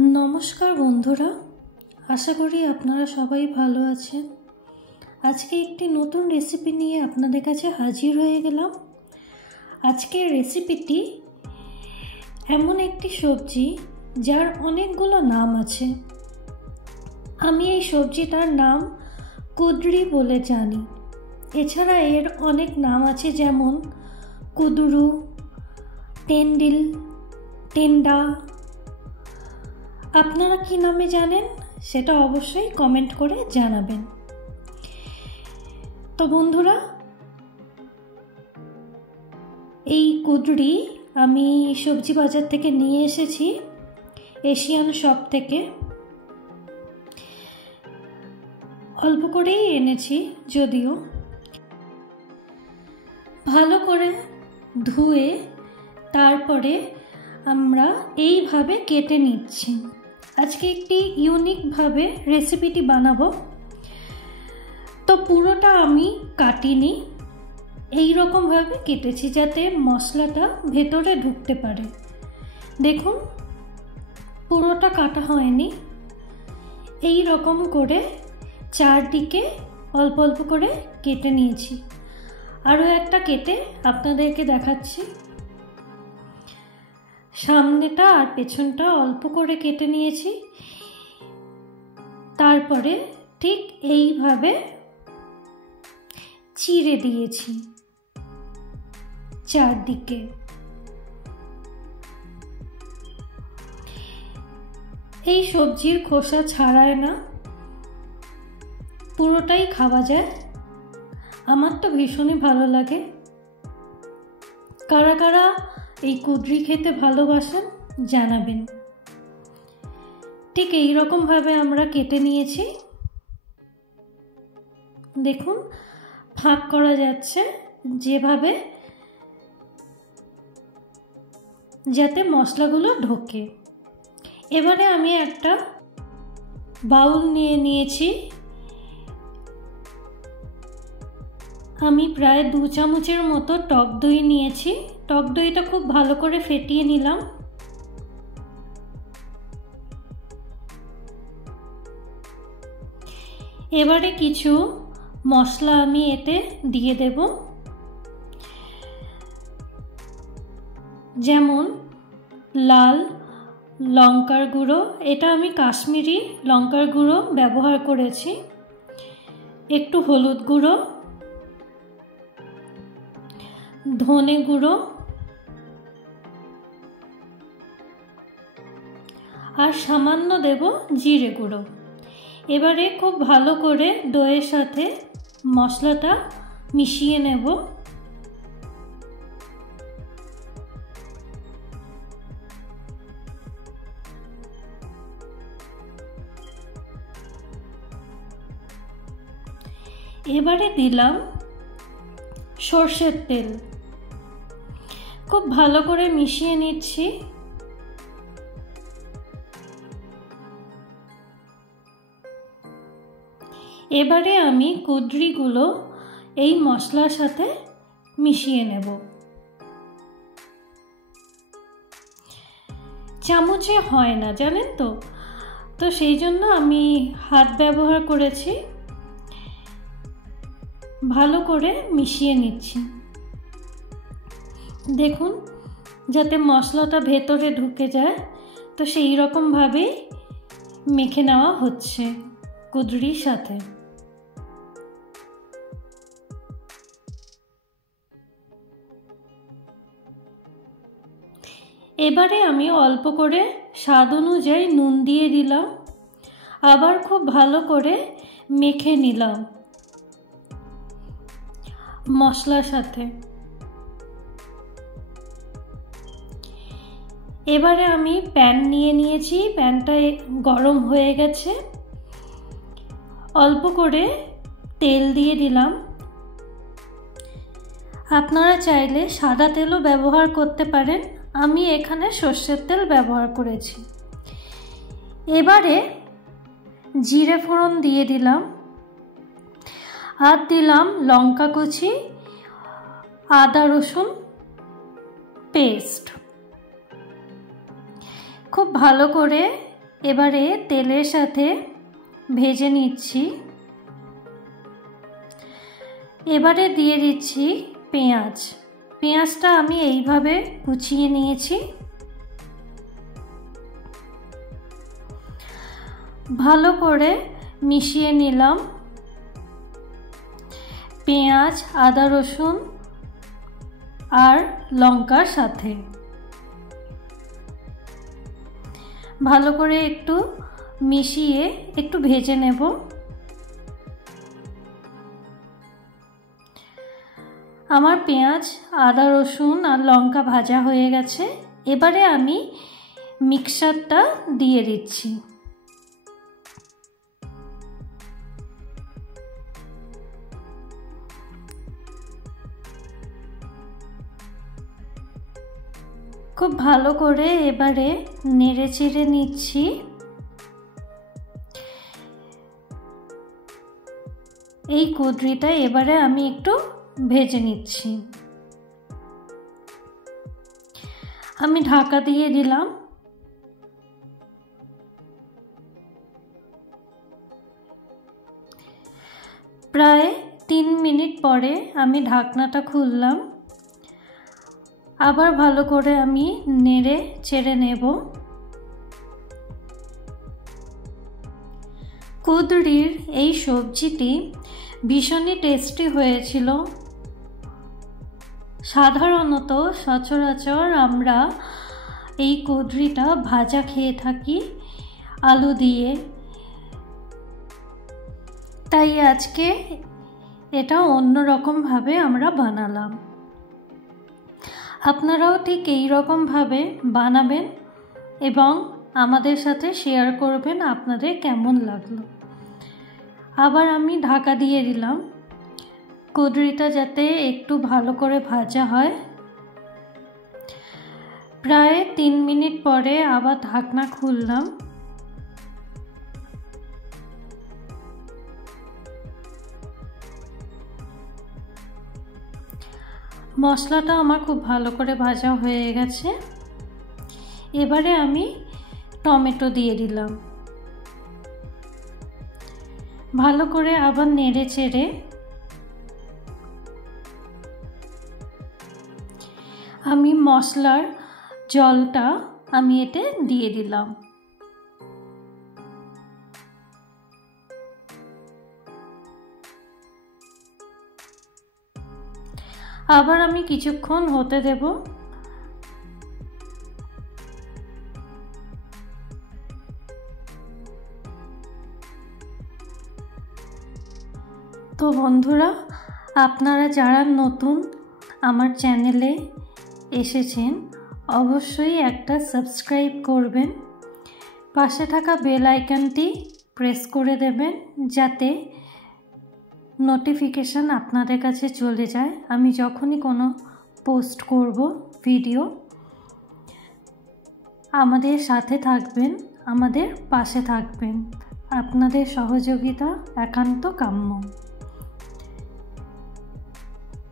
नमस्कार बंधुरा आशा करी आपनारा सबाई भालो आछेन। आजके एकटी नतून रेसिपि निये आपनादेर काछे हाजिर हये गेलाम। आजकेर रेसिपिटी एमन एकटी सब्जी जार अनेकगुलो नाम आछे। आमी एई सब्जिटार नाम कुद्री बोले जानी। एछाड़ा एर अनेक नाम आछे जेमन कुदुरु, टेंडिल, टेंडा। आपनारा कि नामे जानेन सेटा अवश्यई कमेंट करे जानाबेन। तो बंधुरा एई कुद्री आमी सब्जी बाजार थेके निये एसेछि, एशियान शप थेके। अल्प करेई এনেছি, যদিও ভালো করে ধুয়ে তারপরে আমরা এইভাবে কেটে নিচ্ছি। আজকে একটি ইউনিক ভাবে রেসিপিটি বানাবো। তো পুরোটা আমি কাটিনি, এই রকম ভাবে কেটেছি যাতে মশলাটা ভেতরে ঢুকতে পারে। দেখুন পুরোটা কাটা হয়নি, এই রকম করে চারদিকে অল্প অল্প করে কেটে নিয়েছি। আরও একটা কেটে আপনাদেরকে দেখাচ্ছি। সামনেটা আর পেছনটা অল্প করে কেটে নিয়েছি। তারপরে ঠিক এইভাবে চিড়ে দিয়েছি চারদিকে। এই সবজির খোসা ছাড়ায় না, পুরোটাই খাওয়া যায়। আমার তো ভীষণই ভালো লাগে। কারা কারা এই কুদ্রি খেতে ভালোবাসেন জানাবেন। ঠিক এই রকম ভাবে আমরা কেটে নিয়েছি। দেখুন ফাঁক করা যাচ্ছে যেভাবে, যাতে মশলাগুলো ঢোকে। এবারে আমি একটা বাউল নিয়ে নিয়েছি। আমি প্রায় 2 চামচের মতো টক দই নিয়েছি। টক দইটা খুব ভালো করে ফেটিয়ে নিলাম। এবারে কিছু মশলা আমি এতে দিয়ে দেব, যেমন লাল লঙ্কার গুঁড়ো। এটা আমি কাশ্মীরি লঙ্কার গুঁড়ো ব্যবহার করেছি। একটু হলুদ গুঁড়ো, ধনে গুঁড়ো আর সামান্য দেব জিরে গুঁড়ো। এবারে খুব ভালো করে দইয়ের সাথে মশলাটা মিশিয়ে নেব। এবারে দিলাম সরষের তেল। খুব ভালো করে মিশিয়ে নিচ্ছি। এবারে আমি কুদ্রিগুলো এই মশলার সাথে মিশিয়ে নেব। চামচে হয় না জানেন তো, তো সেই জন্য আমি হাত ব্যবহার করেছি। ভালো করে মিশিয়ে নিচ্ছি। দেখুন যাতে মশলাটা ভেতরে ঢুকে যায়, তো সেই রকম ভাবে মেখে নেওয়া হচ্ছে কুদ্রির সাথে। এবারে আমি অল্প করে স্বাদ অনুযায়ী নুন দিয়ে দিলাম। আবার খুব ভালো করে মেখে নিলাম মশলার সাথে। এবারে আমি প্যান নিয়ে নিয়েছি। প্যানটা গরম হয়ে গেছে। অল্প করে তেল দিয়ে দিলাম। আপনারা চাইলে সাদা তেলও ব্যবহার করতে পারেন, আমি এখানে সরষের তেল ব্যবহার করেছি। এবারে জিরে ফোড়ন দিয়ে দিলাম, আর দিলাম লঙ্কা কুচি, আদা রসুন পেস্ট। খুব ভালো করে এবারে তেলের সাথে ভেজে নিচ্ছি। এবারে দিয়ে দিচ্ছি পেঁয়াজ। পেঁয়াজটা আমি এইভাবে কুচিয়ে নিয়েছি। ভালো করে মিশিয়ে নিলাম পেঁয়াজ, আদা, রসুন আর লঙ্কার সাথে। ভালো করে একটু মিশিয়ে একটু ভেজে নেব। আমার পেঁয়াজ, আদা, রসুন আর লঙ্কা ভাজা হয়ে গেছে। এবারে আমি মিক্সচারটা দিয়ে দিচ্ছি। খুব ভালো করে এবারে নেড়ে চেড়ে নিচ্ছি। এই কুদরিটা এবারে আমি একটু ভেজে নিচ্ছি। আমি ঢাকা দিয়ে দিলাম। প্রায় 3 মিনিট পরে আমি ঢাকনাটা খুললাম। আবার ভালো করে আমি নেড়ে চেড়ে নেব। কুদরির এই সবজিটি ভীষণই টেস্টি হয়েছিল। সাধারণত সচরাচর আমরা এই কুদরিটা ভাজা খেয়ে থাকি আলু দিয়ে, তাই আজকে এটা অন্যরকমভাবে আমরা বানালাম। আপনারাও ঠিক এই রকমভাবে বানাবেন এবং আমাদের সাথে শেয়ার করবেন আপনাদের কেমন লাগলো। আবার আমি ঢাকা দিয়ে দিলাম কুদরিটা যাতে একটু ভালো করে ভাজা হয়। প্রায় 3 মিনিট পরে আবার ঢাকনা খুললাম। মশলাটা আমার খুব ভালো করে ভাজা হয়ে গেছে। এবারে আমি টমেটো দিয়ে দিলাম। ভালো করে আবার নেড়ে চেড়ে আমি মশলার জলটা আমি এতে দিয়ে দিলাম। আবার আমি কিছুক্ষণ হতে দেব। তো বন্ধুরা, আপনারা যারা নতুন আমার চ্যানেলে এসেছেন অবশ্যই একটা সাবস্ক্রাইব করবেন। পাশে থাকা বেল আইকনটি প্রেস করে দেবেন যাতে নোটিফিকেশান আপনাদের কাছে চলে যায় আমি যখনই কোনো পোস্ট করব ভিডিও। আমাদের সাথে থাকবেন, আমাদের পাশে থাকবেন। আপনাদের সহযোগিতা একান্ত কাম্য।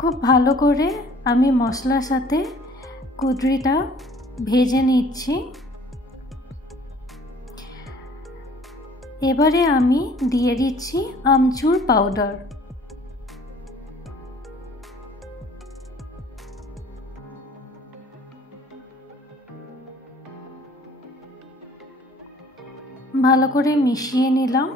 খুব ভালো করে আমি মশলার সাথে কুদরিটা ভেজে নিচ্ছি। এবারে আমি দিয়ে দিচ্ছি আমচুর পাউডার। ভালো করে মিশিয়ে নিলাম।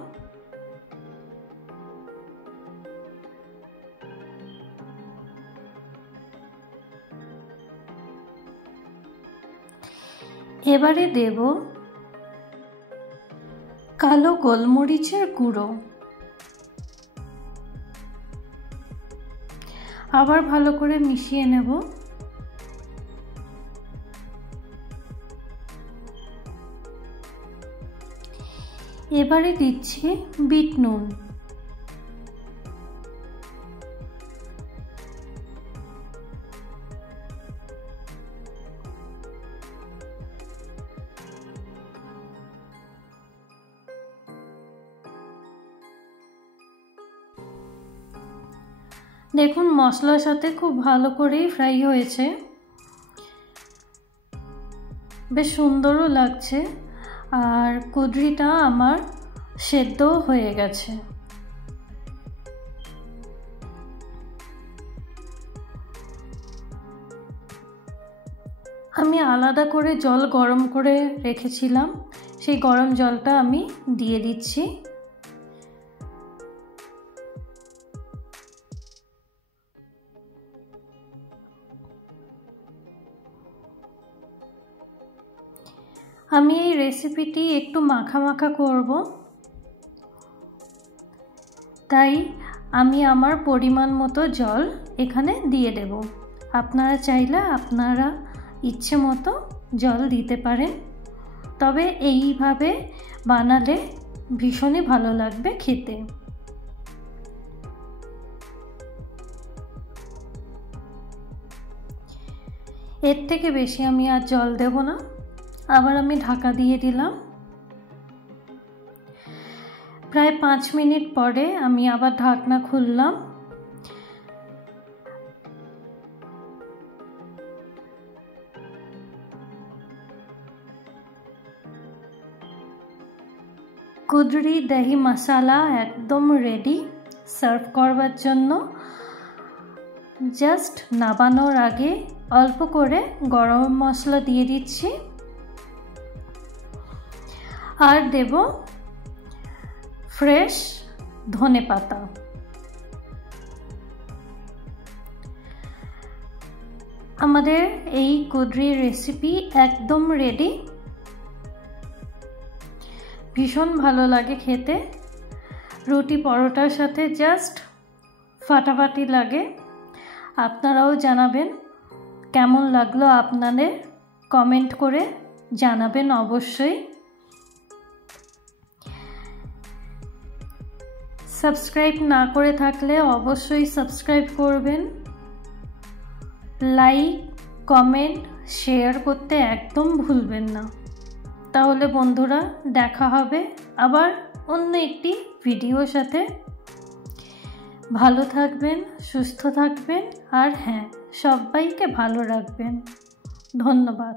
এবারে দেব কালো গোলমরিচের গুঁড়ো। আবার ভালো করে মিশিয়ে নেব। এবারে দিচ্ছি বিট নুন। দেখুন মশলার সাথে খুব ভালো করেই ফ্রাই হয়েছে, বেশ সুন্দরও লাগছে। আর কুদরিটা আমার সেদ্ধ হয়ে গেছে। আমি আলাদা করে জল গরম করে রেখেছিলাম, সেই গরম জলটা আমি দিয়ে দিচ্ছি। আমি এই রেসিপিটি একটু মাখা মাখা করব, তাই আমি আমার পরিমাণ মতো জল এখানে দিয়ে দেব। আপনারা চাইলে আপনারা ইচ্ছে মতো জল দিতে পারেন, তবে এইভাবে বানালে ভীষণই ভালো লাগবে খেতে। এর থেকে বেশি আমি আর জল দেব না। আবার আমি ঢাকা দিয়ে দিলাম। প্রায় 5 মিনিট পরে আমি আবার ঢাকনা খুললাম। কুদরি দহি মশলা একদম রেডি সার্ভ করবার জন্য। জাস্ট নাবানোর আগে অল্প করে গরম মশলা দিয়ে দিচ্ছি, আর দেব ফ্রেশ ধনেপাতা। আমাদের এই কুদরি রেসিপি একদম রেডি। ভীষণ ভালো লাগে খেতে, রুটি পরোটার সাথে জাস্ট ফাটাফাটি লাগে। আপনারাও জানাবেন কেমন লাগলো, আপনাদের কমেন্ট করে জানাবেন অবশ্যই। সাবস্ক্রাইব না করে থাকলে অবশ্যই সাবস্ক্রাইব করবেন। লাইক, কমেন্ট, শেয়ার করতে একদম ভুলবেন না। তাহলে বন্ধুরা, দেখা হবে আবার অন্য একটি ভিডিওর সাথে। ভালো থাকবেন, সুস্থ থাকবেন, আর হ্যাঁ, সবাইকে ভালো রাখবেন। ধন্যবাদ।